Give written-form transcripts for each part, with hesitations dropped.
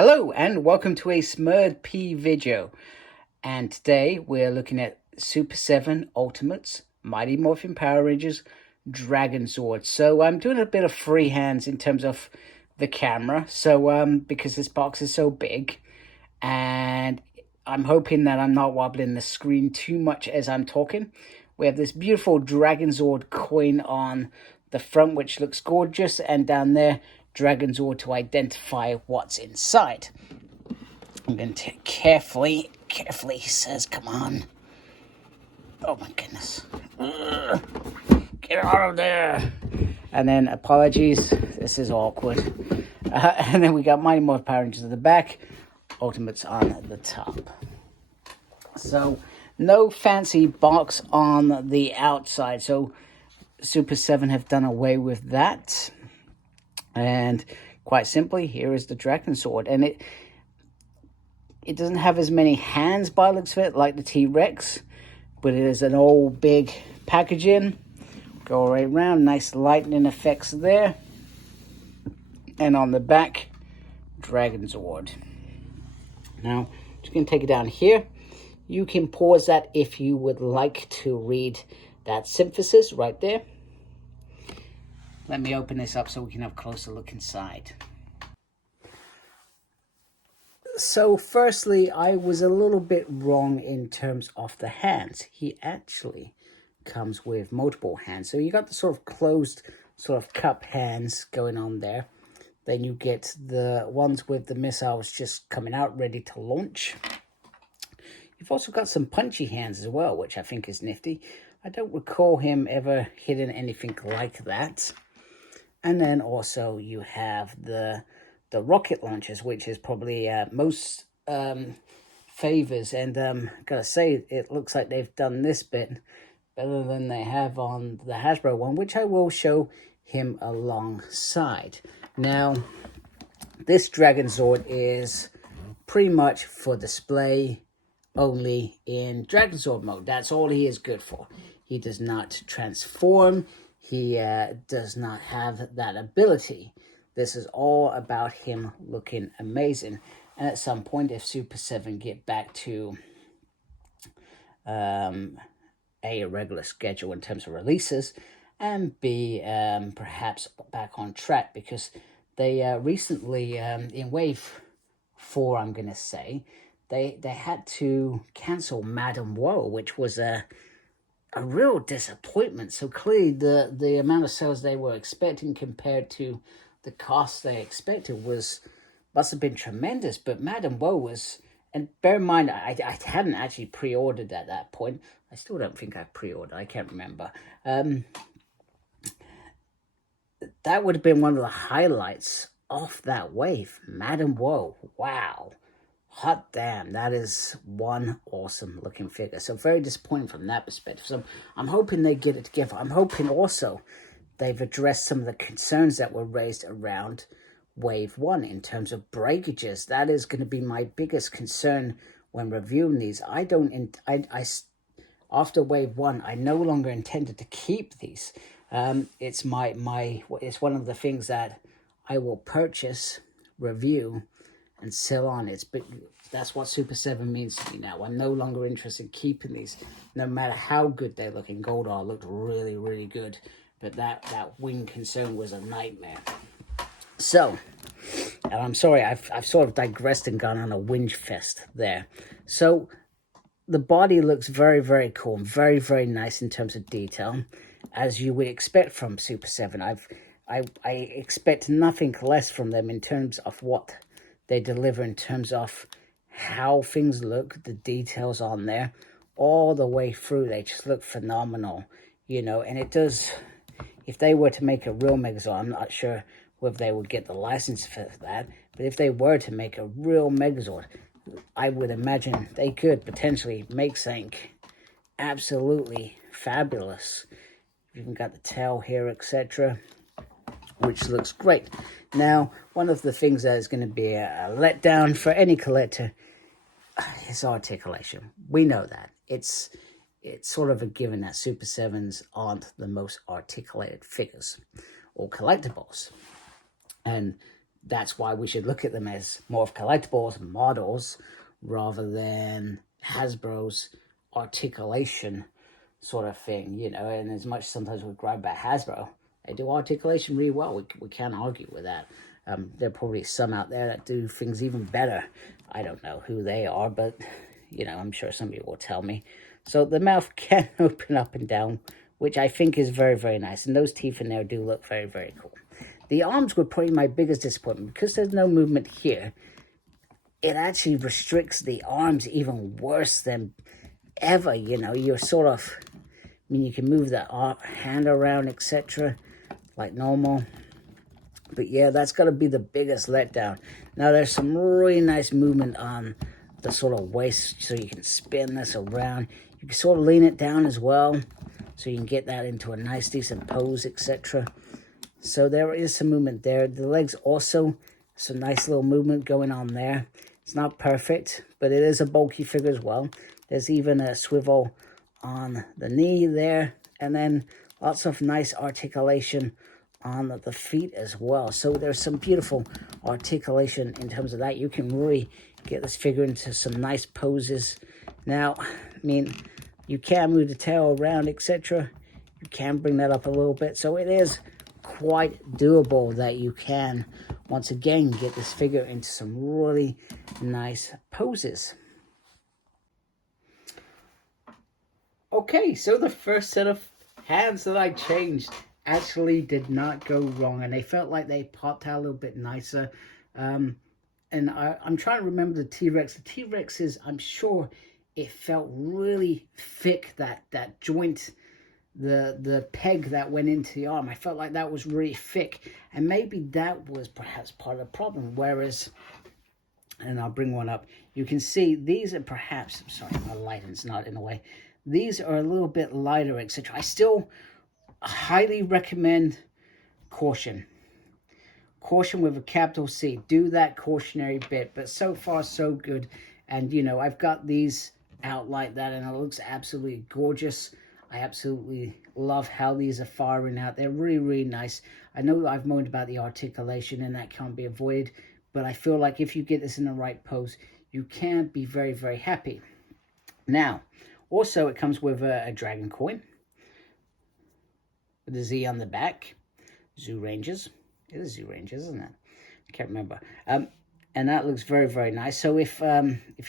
Hello and welcome to a MMPR video, and today we're looking at Super7 Ultimates, Mighty Morphin Power Rangers, Dragonzord. So I'm doing a bit of freehands in terms of the camera, so because this box is so big, and I'm hoping that I'm not wobbling the screen too much as I'm talking. We have this beautiful Dragonzord coin on the front, which looks gorgeous, and down there Dragonzord to identify what's inside. I'm going to carefully, he says, come on. Oh my goodness. Ugh. Get out of there. And then, apologies, this is awkward. And then we got Mighty Morphin Power Rangers at the back, Ultimates on the top. So, no fancy box on the outside. So, Super7 have done away with that. And quite simply, here is the Dragonzord. And it doesn't have as many hands by the looks of it, like the T-Rex. But it is an old big packaging. Go right around, nice lightning effects there. And on the back, Dragonzord. Now, just going to take it down here. You can pause that if you would like to read that synthesis right there. Let me open this up so we can have a closer look inside. So firstly, I was a little bit wrong in terms of the hands. He actually comes with multiple hands. So you got the sort of closed sort of cup hands going on there. Then you get the ones with the missiles just coming out ready to launch. You've also got some punchy hands as well, which I think is nifty. I don't recall him ever hitting anything like that. And then also you have the rocket launchers, which is probably most favors. And gotta say, it looks like they've done this bit better than they have on the Hasbro one, which I will show him alongside. Now, this Dragonzord is pretty much for display only in Dragonzord mode. That's all he is good for. He does not transform. He does not have that ability. This is all about him looking amazing. And at some point, if Super7 get back to A regular schedule in terms of releases, and B, perhaps back on track, because they recently, in Wave 4, I'm going to say, they had to cancel Madame Woe, which was a real disappointment. So clearly the amount of sales they were expecting compared to the cost they expected must have been tremendous. But Madame Woe was, and bear in mind, I hadn't actually pre-ordered at that point. I still don't think I pre-ordered. I can't remember. That would have been one of the highlights of that wave. Madame Woe. Wow. Hot damn, that is one awesome looking figure. So very disappointing from that perspective. So I'm hoping they get it together. I'm hoping also they've addressed some of the concerns that were raised around Wave 1 in terms of breakages. That is going to be my biggest concern when reviewing these. After Wave 1, I no longer intended to keep these. It's it's one of the things that I will purchase, review, and sell on. That's what Super7 means to me now. I'm no longer interested in keeping these, no matter how good they look. In Goldar looked really, really good, but that wing concern was a nightmare. So, and I'm sorry, I've sort of digressed and gone on a whinge fest there. So, the body looks very, very cool and very, very nice in terms of detail, as you would expect from Super7. I expect nothing less from them in terms of what they deliver, in terms of how things look, the details on there, all the way through. They just look phenomenal, you know. And it does, if they were to make a real Megazord, I'm not sure whether they would get the license for that, but if they were to make a real Megazord, I would imagine they could potentially make something absolutely fabulous. You've even got the tail here, etc., which looks great. Now, one of the things that is going to be a letdown for any collector is articulation. We know that. It's sort of a given that Super7s aren't the most articulated figures or collectibles. And that's why we should look at them as more of collectibles models rather than Hasbro's articulation sort of thing, you know. And as much sometimes we gripe about Hasbro, they do articulation really well. We can't argue with that. There are probably some out there that do things even better. I don't know who they are, but, you know, I'm sure somebody will tell me. So the mouth can open up and down, which I think is very, very nice. And those teeth in there do look very, very cool. The arms were probably my biggest disappointment. Because there's no movement here, it actually restricts the arms even worse than ever, you know. You're sort of, I mean, you can move the hand around, etc., like normal. But yeah, that's got to be the biggest letdown. Now, there's some really nice movement on the sort of waist, so you can spin this around. You can sort of lean it down as well, so you can get that into a nice, decent pose, etc. So there is some movement there. The legs also, some nice little movement going on there. It's not perfect, but it is a bulky figure as well. There's even a swivel on the knee there, and then lots of nice articulation on the feet as well. So there's some beautiful articulation in terms of that. You can really get this figure into some nice poses. Now, I mean, you can move the tail around, etc. You can bring that up a little bit. So it is quite doable that you can, once again, get this figure into some really nice poses. Okay, so the first set of hands that I changed actually did not go wrong, and they felt like they popped out a little bit nicer. And I'm trying to remember the T-Rex. The T-Rexes, I'm sure it felt really thick, that joint, the peg that went into the arm. I felt like that was really thick, and maybe that was perhaps part of the problem. Whereas, and I'll bring one up, you can see these are perhaps, sorry, my lighting's not in the way. These are a little bit lighter, etc. I still highly recommend caution. Caution with a capital C. Do that cautionary bit. But so far, so good. And, you know, I've got these out like that, and it looks absolutely gorgeous. I absolutely love how these are firing out. They're really, really nice. I know I've moaned about the articulation, and that can't be avoided. But I feel like if you get this in the right pose, you can be very, very happy. Now, also, it comes with a dragon coin. The Z on the back. Zoo Rangers. It is Zoo Rangers, isn't it? I can't remember. And that looks very, very nice. So if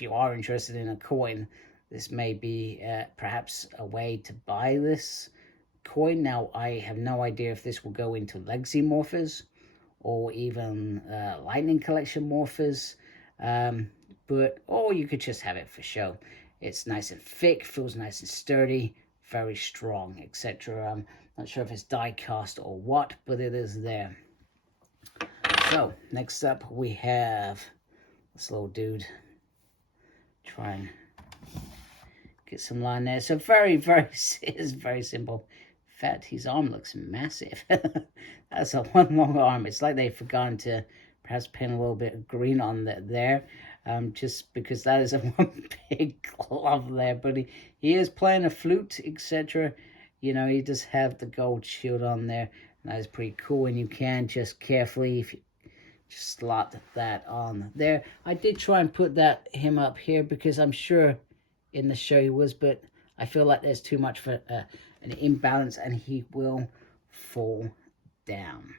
you are interested in a coin, this may be perhaps a way to buy this coin. Now, I have no idea if this will go into Legacy Morphers or even Lightning Collection Morphers. Or you could just have it for show. It's nice and thick, feels nice and sturdy, very strong, etc. I'm not sure if it's die cast or what, but it is there. So, next up we have this little dude. Try and get some line there. So very, it is very simple. In fact, his arm looks massive. That's a one long arm. It's like they've forgotten to perhaps paint a little bit of green on there. Just because that is a one big glove there. But he is playing a flute, etc. You know, he does have the gold shield on there. And that is pretty cool. And you can just carefully, if you just slot that on there. I did try and put him up here because I'm sure in the show he was, but I feel like there's too much for an imbalance, and he will fall down.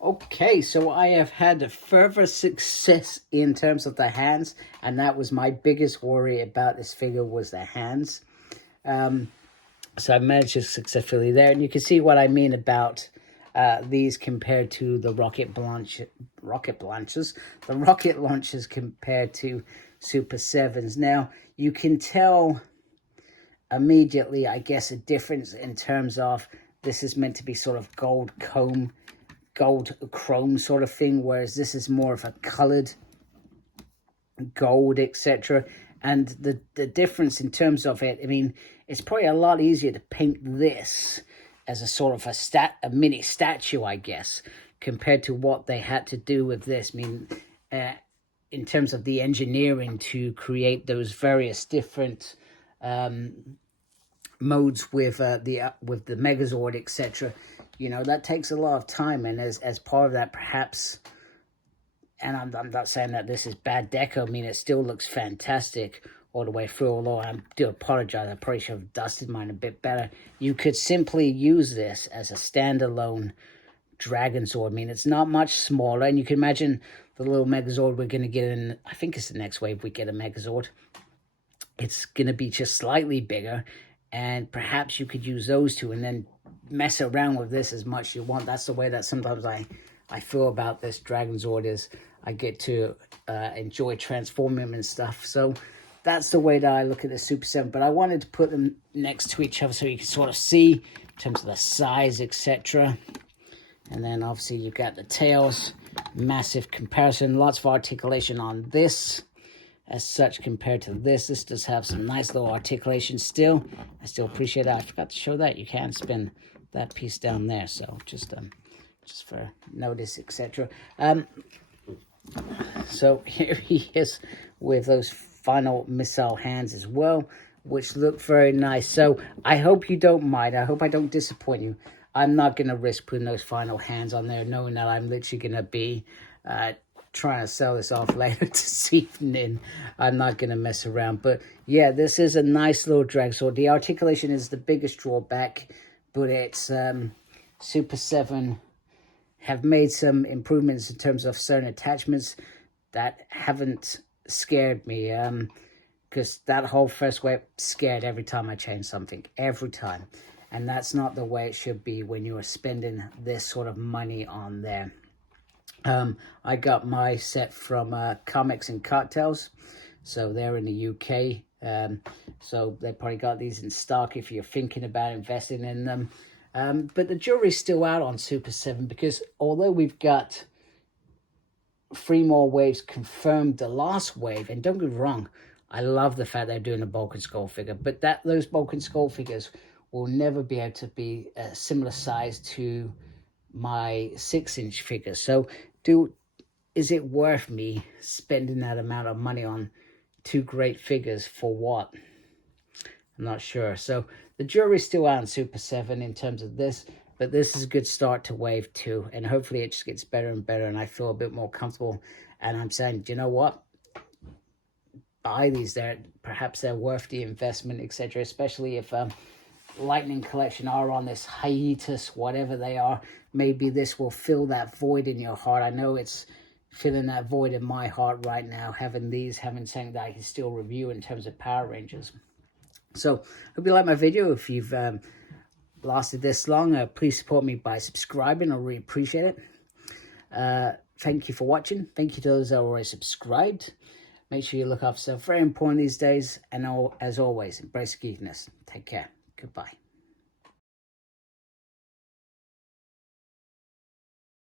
Okay, so I have had further success in terms of the hands, and that was my biggest worry about this figure, was the hands. So I managed to successfully there, and you can see what I mean about these compared to the rocket launchers compared to Super 7s. Now, you can tell immediately, I guess, a difference in terms of this is meant to be sort of gold chrome sort of thing, whereas this is more of a colored gold, etc. And the difference in terms of it, I mean, it's probably a lot easier to paint this as a sort of a mini statue, I guess, compared to what they had to do with this. I mean, in terms of the engineering to create those various different modes with the Megazord, etc. You know, that takes a lot of time, and as part of that, perhaps, and I'm not saying that this is bad deco. I mean, it still looks fantastic all the way through, although I do apologize. I probably should have dusted mine a bit better. You could simply use this as a standalone Dragonzord. I mean, it's not much smaller, and you can imagine the little Megazord we're going to get in, I think it's the next wave we get a Megazord. It's going to be just slightly bigger, and perhaps you could use those two and then mess around with this as much as you want. That's the way that sometimes I feel about this Dragonzord, is I get to enjoy transforming him and stuff. So that's the way that I look at the Super 7. But I wanted to put them next to each other so you can sort of see in terms of the size, etc. And then obviously you've got the tails, massive comparison, lots of articulation on this as such compared to this. This does have some nice little articulation still. I still appreciate that. I forgot to show that. You can spin that piece down there. So just for notice, etc. So here he is with those final missile hands as well, which look very nice. So I hope you don't mind. I hope I don't disappoint you. I'm not going to risk putting those final hands on there, knowing that I'm literally going to be trying to sell this off later this evening. I'm not going to mess around. But yeah, this is a nice little Dragonzord. The articulation is the biggest drawback, but it's Super 7 have made some improvements in terms of certain attachments that haven't scared me. Because that whole first wave scared every time I changed something. Every time. And that's not the way it should be when you are spending this sort of money on there. I got my set from Comics and Cocktails. So they're in the UK. So they probably got these in stock if you're thinking about investing in them. But the jury's still out on Super 7, because although we've got 3 more waves confirmed the last wave, and don't get me wrong, I love the fact they're doing a Bulk and Skull figure, but those Bulk and Skull figures will never be able to be a similar size to my 6-inch figures. So is it worth me spending that amount of money on 2 great figures for what? I'm not sure. So the jury's still out on Super 7 in terms of this, but this is a good start to wave 2, and hopefully it just gets better and better, and I feel a bit more comfortable. And I'm saying, do you know what? Buy these. Perhaps they're worth the investment, etc. Especially if Lightning Collection are on this hiatus, whatever they are. Maybe this will fill that void in your heart. I know it's filling that void in my heart right now, having something that I can still review in terms of Power Rangers. So, hope you like my video. If you've lasted this long, please support me by subscribing. I really appreciate it. Thank you for watching. Thank you to those that are already subscribed. Make sure you look after yourself. Very important these days. And as always, embrace geekiness. Take care. Goodbye.